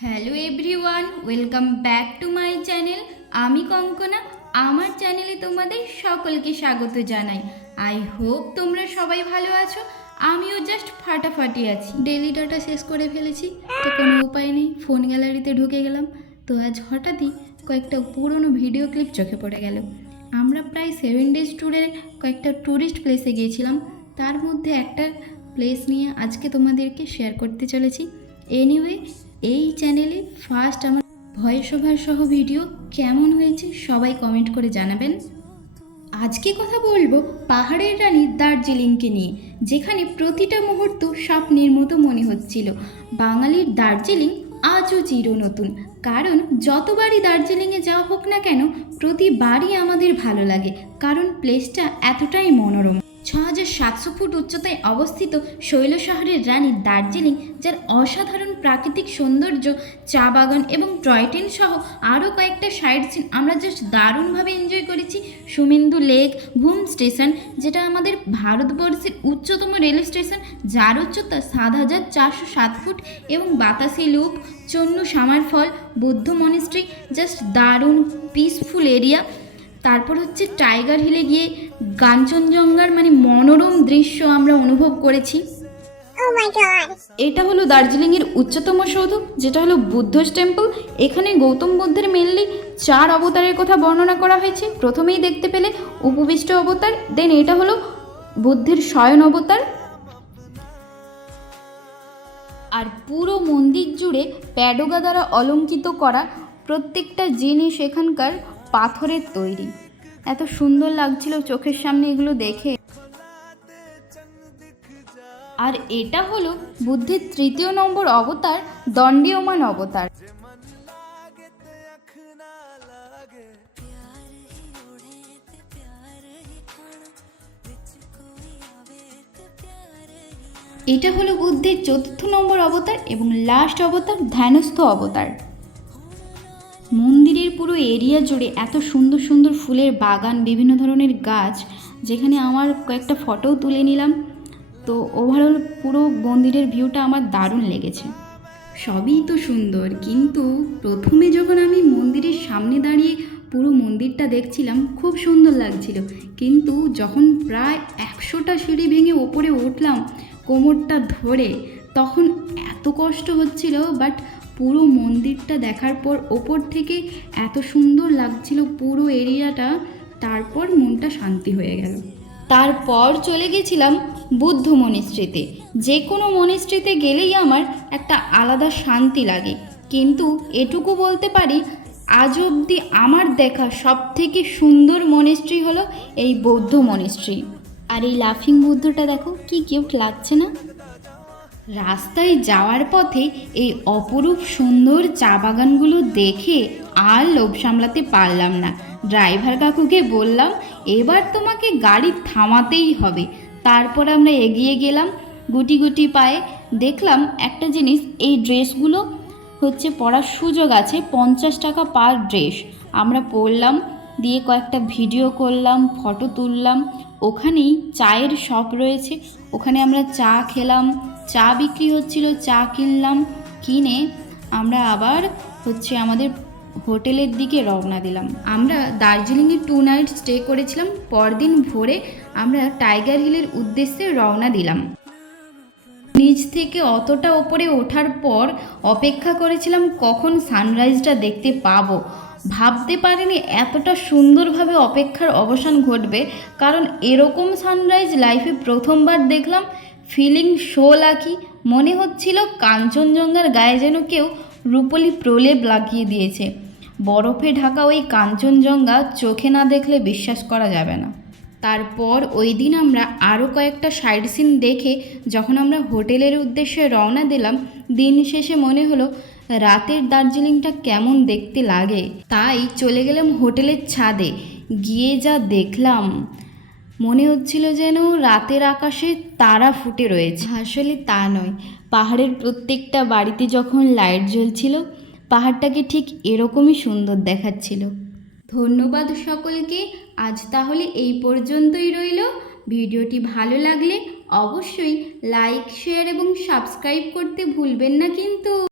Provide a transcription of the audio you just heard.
Hello everyone, welcome back to my channel. আমি কঙ্কনা। আমার চ্যানেলে তোমাদের সকলকে স্বাগত জানাই। আই হোপ তোমরা সবাই ভালো আছো। আমিও জাস্ট ফাটাফাটি আছি। ডেলি ডাটা শেষ করে ফেলেছি, তো কোনো উপায় নেই, ফোন গ্যালারিতে ঢুকে গেলাম। তো আজ হঠাৎই কয়েকটা পুরনো ভিডিও ক্লিপ চোখে পড়ে গেল। আমরা প্রায় 7 ডেজ ট্যুরে কয়েকটা ট্যুরিস্ট প্লেসে গিয়েছিলাম। তার মধ্যে একটা প্লেস নিয়ে আজকে তোমাদেরকে শেয়ার করতে চলেছি। এনিওয়ে, এই চ্যানেলে ফার্স্ট আমার ভয়েস ওভার সহ ভিডিও কেমন হয়েছে সবাই কমেন্ট করে জানাবেন। আজকে কথা বলবো পাহাড়ের রানী দার্জিলিংকে নিয়ে, যেখানে প্রতিটা মুহূর্ত স্বপ্নের মতো মনে হচ্ছিল। বাঙালির দার্জিলিং আজও চির নতুন, কারণ যতবারই দার্জিলিংয়ে যাওয়া হোক না কেন প্রতিবারই আমাদের ভালো লাগে, কারণ প্লেসটা এতটাই মনোরম। 6,700 ফুট উচ্চতায় অবস্থিত শৈল শহরের রানী দার্জিলিং, যার অসাধারণ প্রাকৃতিক সৌন্দর্য, চা বাগান এবং টয় ট্রেন সহ আরও কয়েকটা সাইড সিন আমরা জাস্ট দারুণভাবে এনজয় করেছি। সুমেন্দু লেক, ঘুম স্টেশন, যেটা আমাদের ভারতবর্ষের উচ্চতম রেল স্টেশন, যার উচ্চতা 7,407 ফুট, এবং বাতাসি লুপ, চন্নু সামার ফল, বুদ্ধ মনিস্ট্রি, জাস্ট দারুণ পিসফুল এরিয়া। তারপর হচ্ছে টাইগার হিলে গিয়ে কাঞ্চনজঙ্ঘার মনোরম দৃশ্য আমরা অনুভব করেছি। এটা হলো দার্জিলিংয়ের উচ্চতম সৌধ, যেটা হলো বুদ্ধস টেম্পল। এখানে গৌতম বুদ্ধের মেনলি 4 অবতারের কথা বর্ণনা করা হয়েছে। প্রথমেই দেখতে পেলে উপবিষ্ট অবতার, দেন এটা হলো বুদ্ধের শয়ন অবতার। আর পুরো মন্দির জুড়ে প্যাডোগা দ্বারা অলঙ্কিত করা প্রত্যেকটা জিনিস এখানকার পাথরের তৈরি। এত সুন্দর লাগছিল চোখের সামনে এগুলো দেখে। আর এটা হলো বুদ্ধের 3য় নম্বর অবতার, দণ্ডীয়মান অবতার। এটা হলো বুদ্ধের 4র্থ নম্বর অবতার এবং লাস্ট অবতার, ধ্যানস্থ অবতার। মন্দিরের পুরো এরিয়া জুড়ে এত সুন্দর সুন্দর ফুলের বাগান, বিভিন্ন ধরনের গাছ, যেখানে আমার কয়েকটা ফটোও তুলে নিলাম। তো ওভারঅল পুরো মন্দিরের ভিউটা আমার দারুণ লেগেছে। সবই তো সুন্দর, কিন্তু প্রথমে যখন আমি মন্দিরের সামনে দাঁড়িয়ে পুরো মন্দিরটা দেখছিলাম খুব সুন্দর লাগছিল, কিন্তু যখন প্রায় 100টা সিঁড়ি ভেঙে ওপরে উঠলাম কোমরটা ধরে, তখন এত কষ্ট হচ্ছিল। বাট পুরো মন্দিরটা দেখার পর ওপর থেকে এত সুন্দর লাগছিল পুরো এরিয়াটা, তারপর মনটা শান্তি হয়ে গেল। তারপর চলে গেছিলাম বুদ্ধ মনিস্ট্রিতে। যে কোনো মনিস্ট্রিতে গেলেই আমার একটা আলাদা শান্তি লাগে, কিন্তু এটুকু বলতে পারি আজ অবধি আমার দেখা সবথেকে সুন্দর মনিস্ট্রি হলো এই বৌদ্ধ মনিস্ট্রি। আর এই লাফিং বুদ্ধটা দেখো কি কিউট লাগছে না? রাস্তায় যাওয়ার পথে এই অপরূপ সুন্দর চা বাগানগুলো দেখে আর লোভ সামলাতে পারলাম না। ড্রাইভার কাকুকে বললাম, এবার তোমাকে গাড়ি থামাতেই হবে। তারপর আমরা এগিয়ে গেলাম গুটি গুটি পায়ে। দেখলাম একটা জিনিস, এই ড্রেসগুলো হচ্ছে পরার সুযোগ আছে, 50 টাকা পার ড্রেস। আমরা পরলাম, দিয়ে কয়েকটা ভিডিও করলাম, ফটো তুললাম। ওখানেই চায়ের শপ রয়েছে, ওখানে আমরা চা খেলাম, চা বিক্রি হচ্ছিল, চা কিনলাম। কিনে আমরা আবার হচ্ছে আমাদের হোটেলের দিকে রওনা দিলাম। আমরা দার্জিলিংয়ে 2 নাইট স্টে করেছিলাম। পরদিন ভোরে আমরা টাইগার হিলের উদ্দেশ্যে রওনা দিলাম। নিচ থেকে অতটা ওপরে ওঠার পর অপেক্ষা করেছিলাম কখন সানরাইজটা দেখতে পাবো। ভাবতে পারিনি এতটা সুন্দরভাবে অপেক্ষার অবসান ঘটবে, কারণ এরকম সানরাইজ লাইফে প্রথমবার দেখলাম। ফিলিং শো লাকি, মনে হচ্ছিল কাঞ্চনজঙ্ঘার গায়ে যেন কেউ রূপলি প্রলেপ লাগিয়ে দিয়েছে। বরফে ঢাকা ওই কাঞ্চনজঙ্ঘা চোখে না দেখলে বিশ্বাস করা যাবে না। তারপর ওই দিন আমরা আরও কয়েকটা সাইড সিন দেখে যখন আমরা হোটেলের উদ্দেশ্যে রওনা দিলাম, দিন শেষে মনে হলো রাতের দার্জিলিংটা কেমন দেখতে লাগে। তাই চলে গেলাম হোটেলের ছাদে। গিয়ে যা দেখলাম, মনে হচ্ছিল যেন রাতের আকাশে তারা ফুটে রয়েছে। আসলে তা নয়, পাহাড়ের প্রত্যেকটা বাড়িতে যখন লাইট জ্বলছিল, পাহাড়টাকে ঠিক এরকমই সুন্দর দেখাচ্ছিল। ধন্যবাদ সকলকে। আজ তাহলে এই পর্যন্তই রইল। ভিডিওটি ভালো লাগলে অবশ্যই লাইক, শেয়ার এবং সাবস্ক্রাইব করতে ভুলবেন না কিন্তু।